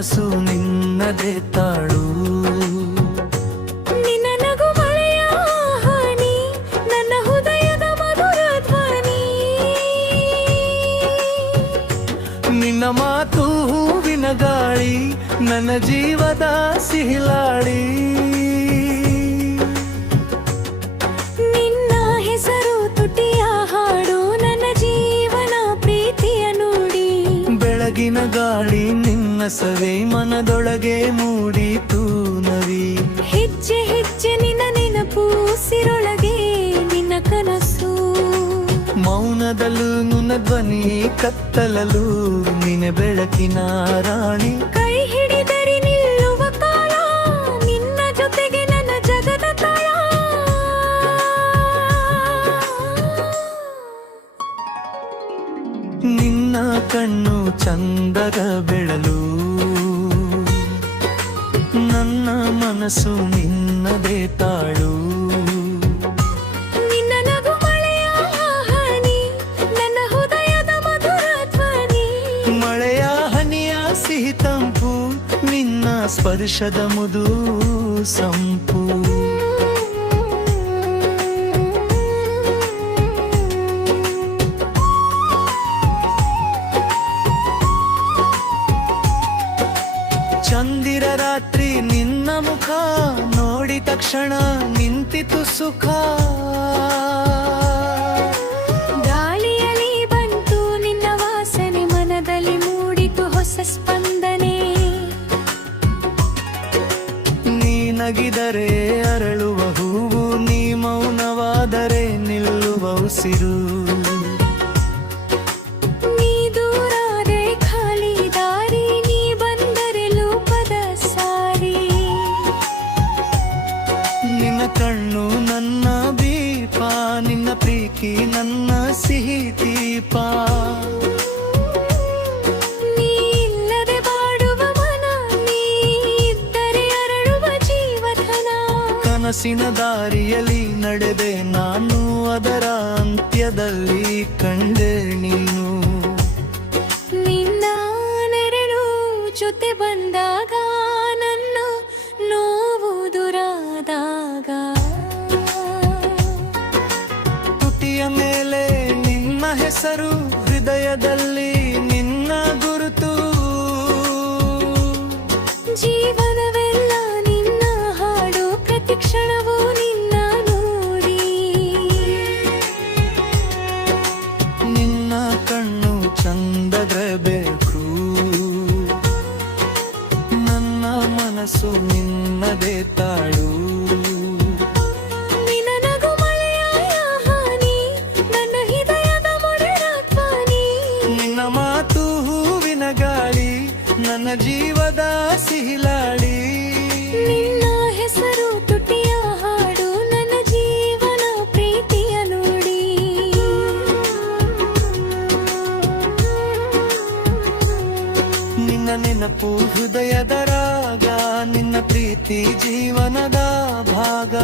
ಮನಸ್ಸು ನಿನ್ನದೇ ತಾಳು. ನಿನ್ನ ನಗು ಮಳೆಯ ಹಾನಿ, ನನ್ನ ಹೃದಯದ ಮಧುರ ಧ್ವನಿ. ನಿನ್ನ ಮಾತು ಹೂವಿನ ಗಾಳಿ, ನನ್ನ ಜೀವದ ಸಿಹಿಲಾಡಿ. ನಿನ್ನ ಹೆಸರು ತುಟಿಯ ಹಾಡು, ನನ್ನ ಜೀವನ ಪ್ರೀತಿಯ ನುಡಿ. ಬೆಳಗಿನ ಗಾಳಿ ನಿನ್ನ ಸವೆ, ಮನದೊಳಗೆ ಮೂಡಿತು ನವಿ. ಹೆಜ್ಜೆ ಹೆಜ್ಜೆ ನಿನ್ನ ನೆನಪು, ಉಸಿರೊಳಗೆ ನಿನ್ನ ಕನಸು. ಮೌನದಲ್ಲೂ ನಿನ್ನ ಧ್ವನಿ, ಕತ್ತಲಲ್ಲೂ ನಿನ್ನ ಬೆಳಕಿನ ರಾಣಿ. ಕೈ ಹಿಡಿದರೆ ನಿಲ್ಲುವ ಕಾಲ, ನಿನ್ನ ಜೊತೆಗೆ ನನ್ನ ಜಗದ ತಳ. ನಿನ್ನ ಕಣ್ಣು ಚಂದದ ಬೆಳಲು, ನನ್ನ ಮನಸ್ಸು ನಿನ್ನದೇ ತಾಳು. ನಿನ್ನ ನಗು ಮಳೆಯ ಹಾನಿ, ನನ್ನ ಹೃದಯದ ಮಧುರ ಧ್ವನಿ. ಮಳೆಯ ಹನಿಯ ಸಿಹಿ ತಂಪು, ನಿನ್ನ ಸ್ಪರ್ಶದ ಮುದು ಸಂಪು. ಚಂದಿರ ರಾತ್ರಿ ನಿನ್ನ ಮುಖ ನೋಡಿದ ತಕ್ಷಣ ನಿಂತಿತು ಸುಖ. ಗಾಳಿಯಲ್ಲಿ ಬಂತು ನಿನ್ನ ವಾಸನೆ, ಮನದಲ್ಲಿ ಮೂಡಿತು ಹೊಸ ಸ್ಪಂದನೆ. ನೀ ನಗಿದರೆ ಅರಳುವ ಹೂವು, ನೀ ಮೌನವಾದರೆ ನಿಲ್ಲುವ ಉಸಿರು. ನೀ ದೂರಾದೆ ಖಾಲಿ ದಾರಿ, ನೀ ಬಂದರೆ ಲೋಕದ ಸಾರಿ. ನಿನ್ನ ಕಣ್ಣು ನನ್ನ ದೀಪ, ನಿನ್ನ ಪ್ರೀತಿ ನನ್ನ ಸಿಹಿ ದೀಪ. ನೀ ಇಲ್ಲದೆ ಬಾಡುವ ಮನ, ನೀ ಇದ್ದರೆ ಅರಳುವ ಜೀವಧನ. ಕನಸಿನ ದಾರಿಯಲ್ಲಿ ನಡೆದೆ ನಾನು, ಅದರ ಅಂತ್ಯದಲ್ಲಿ ಕಂಡೆ ನೀನು. ನಿನ್ನ ನೆರಳು ಜೊತೆ ಬಂದಾಗ, ನನ್ನ ನೋವು ದುರಾದಾಗ. ತುಟಿಯ ಮೇಲೆ ನಿನ್ನ ಹೆಸರು, ಹೃದಯದಲ್ಲಿ ನಿನ್ನ ಗುರುತು. ಜೀವನವೆಲ್ಲ ನಿನ್ನ ಹಾಡು, ಪ್ರತಿ ಕ್ಷಣವೂ ನಿನ್ನ ನುಡಿ. ನಿನ್ನ ಕಣ್ಣು ಚಂದದ ಬೇಕು, ನನ್ನ ಮನಸ್ಸು ನಿನ್ನದೇ ತಾಳು. ನಿನ್ನ ನಗು ಮಳೆಯ ಹಾನಿ, ನನ್ನ ಹೃದಯದ ಮಧುರ ಧ್ವನಿ. ನಿನ್ನ ಮಾತು ಹೂವಿನ ಗಾಳಿ, ನನ್ನ ಜೀವದ ಸಿಹಿಲಾಡಿ. ನಿನ್ನ ಹೆಸರು ತುಟಿಯ ಹಾಡು, ನನ್ನ ಜೀವನ ಪ್ರೀತಿಯ ನುಡಿ. ನಿನ್ನ ನೆನಪು ಹೃದಯದ ರಾಗ, ನಿನ್ನ ಪ್ರೀತಿ ಜೀವನದ ಭಾಗ.